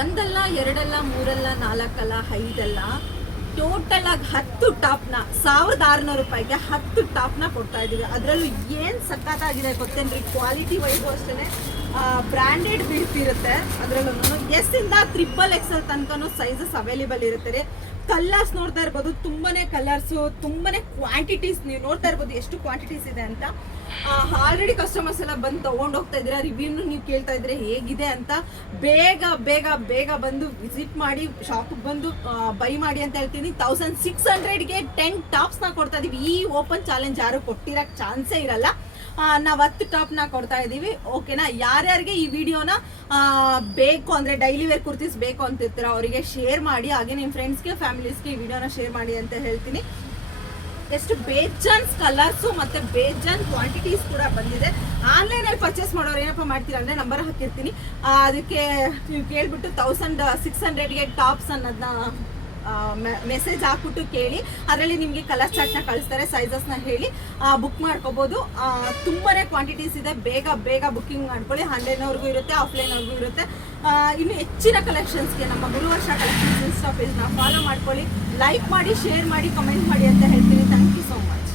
ಒಂದಲ್ಲ ಎರಡಲ್ಲ ಮೂರಲ್ಲ ನಾಲ್ಕಲ್ಲ ಐದಲ್ಲ ಟೋಟಲ್ ಆಗಿ 10 ಟಾಪ್ನ 1600 ರೂಪಾಯಿಗೆ 10 ಟಾಪ್ನ ಕೊಡ್ತಾ ಇದೀವಿ. ಅದರಲ್ಲೂ ಏನು ಸಖತ್ತಾಗಿದೆ ಗೊತ್ತೇನ್ರಿ, ಕ್ವಾಲಿಟಿ ವೈಸು ಅಷ್ಟೇ ಬ್ರ್ಯಾಂಡೆಡ್ ಬೀಳ್ತಿರುತ್ತೆ. ಅದರಲ್ಲೂ ಎಸ್ ಇಂದ XXL ತನಕನೂ ಸೈಜಸ್ ಅವೈಲೇಬಲ್ ಇರುತ್ತೆ ರೀ. ಕಲರ್ಸ್ ನೋಡ್ತಾ ಇರ್ಬೋದು, ತುಂಬಾನೇ ಕಲರ್ಸು, ತುಂಬಾನೇ ಕ್ವಾಂಟಿಟೀಸ್ ನೀವು ನೋಡ್ತಾ ಇರ್ಬೋದು ಎಷ್ಟು ಕ್ವಾಂಟಿಟೀಸ್ ಇದೆ ಅಂತ. ಆಲ್ರೆಡಿ ಕಸ್ಟಮರ್ಸ್ ಎಲ್ಲ ಬಂದು ತೊಗೊಂಡು ಹೋಗ್ತಾ ಇದ್ದೀರಾ, ರಿವ್ಯೂನು ನೀವು ಕೇಳ್ತಾ ಇದ್ರೆ ಹೇಗಿದೆ ಅಂತ. ಬೇಗ ಬೇಗ ಬೇಗ ಬಂದು ವಿಸಿಟ್ ಮಾಡಿ, ಶಾಪಿಗೆ ಬಂದು ಬೈ ಮಾಡಿ ಅಂತ ಹೇಳ್ತೀನಿ. 1600ಗೆ 10 ಟಾಪ್ಸ್ನ ಕೊಡ್ತಾ ಇದೀವಿ. ಈ ಓಪನ್ ಚಾಲೆಂಜ್ ಯಾರು ಕೊಟ್ಟಿರೋಕ್ಕೆ ಚಾನ್ಸೇ ಇರಲ್ಲ. ನಾವು 10 ಟಾಪ್ನ ಕೊಡ್ತಾ ಇದ್ದೀವಿ. ಓಕೆನಾ? ಯಾರ್ಯಾರಿಗೆ ಈ ವಿಡಿಯೋನ ಬೇಕು ಅಂದರೆ ಡೈಲಿ ವೇರ್ ಕುರ್ತೀಸ್ ಬೇಕು ಅಂತಿರ್ತೀರ ಅವರಿಗೆ ಶೇರ್ ಮಾಡಿ, ಹಾಗೆ ನಿಮ್ಮ ಫ್ರೆಂಡ್ಸ್ಗೆ ಫ್ಯಾಮಿಲೀಸ್ಗೆ ಈ ವಿಡಿಯೋನ ಶೇರ್ ಮಾಡಿ ಅಂತ ಹೇಳ್ತೀನಿ. ಎಷ್ಟು ಬೇಜಾನ್ಸ್ ಕಲರ್ಸು ಮತ್ತು ಬೇಜಾನ್ ಕ್ವಾಂಟಿಟೀಸ್ ಕೂಡ ಬಂದಿದೆ. ಆನ್ಲೈನಲ್ಲಿ ಪರ್ಚೇಸ್ ಮಾಡೋರು ಏನಪ್ಪ ಮಾಡ್ತೀರಾ ಅಂದರೆ ನಂಬರ್ ಹಾಕಿರ್ತೀನಿ, ಅದಕ್ಕೆ ನೀವು ಕೇಳಿಬಿಟ್ಟು 1600ಗೆ ಟಾಪ್ಸ್ ಅನ್ನೋದನ್ನ ಮೆಸೇಜ್ ಹಾಕ್ಬಿಟ್ಟು ಕೇಳಿ. ಅದರಲ್ಲಿ ನಿಮಗೆ ಕಲರ್ ಚಾರ್ಟ್ನ ಕಳಿಸ್ತಾರೆ, ಸೈಜಸ್ನ ಹೇಳಿ ಬುಕ್ ಮಾಡ್ಕೋಬೋದು. ತುಂಬಾ ಕ್ವಾಂಟಿಟೀಸ್ ಇದೆ, ಬೇಗ ಬೇಗ ಬುಕ್ಕಿಂಗ್ ಮಾಡ್ಕೊಳ್ಳಿ. ಆನ್ಲೈನ್ವರೆಗೂ ಇರುತ್ತೆ, ಆಫ್ಲೈನ್ವರೆಗೂ ಇರುತ್ತೆ. ಇನ್ನು ಹೆಚ್ಚಿನ ಕಲೆಕ್ಷನ್ಸ್ಗೆ ನಮ್ಮ ಗುರುವರ್ಷ ಕಲೆಕ್ಷನ್ಸ್ ಇನ್ಸ್ಟಾ ಪೇಜ್ನ ಫಾಲೋ ಮಾಡ್ಕೊಳ್ಳಿ, ಲೈಕ್ ಮಾಡಿ, ಶೇರ್ ಮಾಡಿ, ಕಮೆಂಟ್ ಮಾಡಿ ಅಂತ ಹೇಳ್ತೀನಿ. Thank you so much.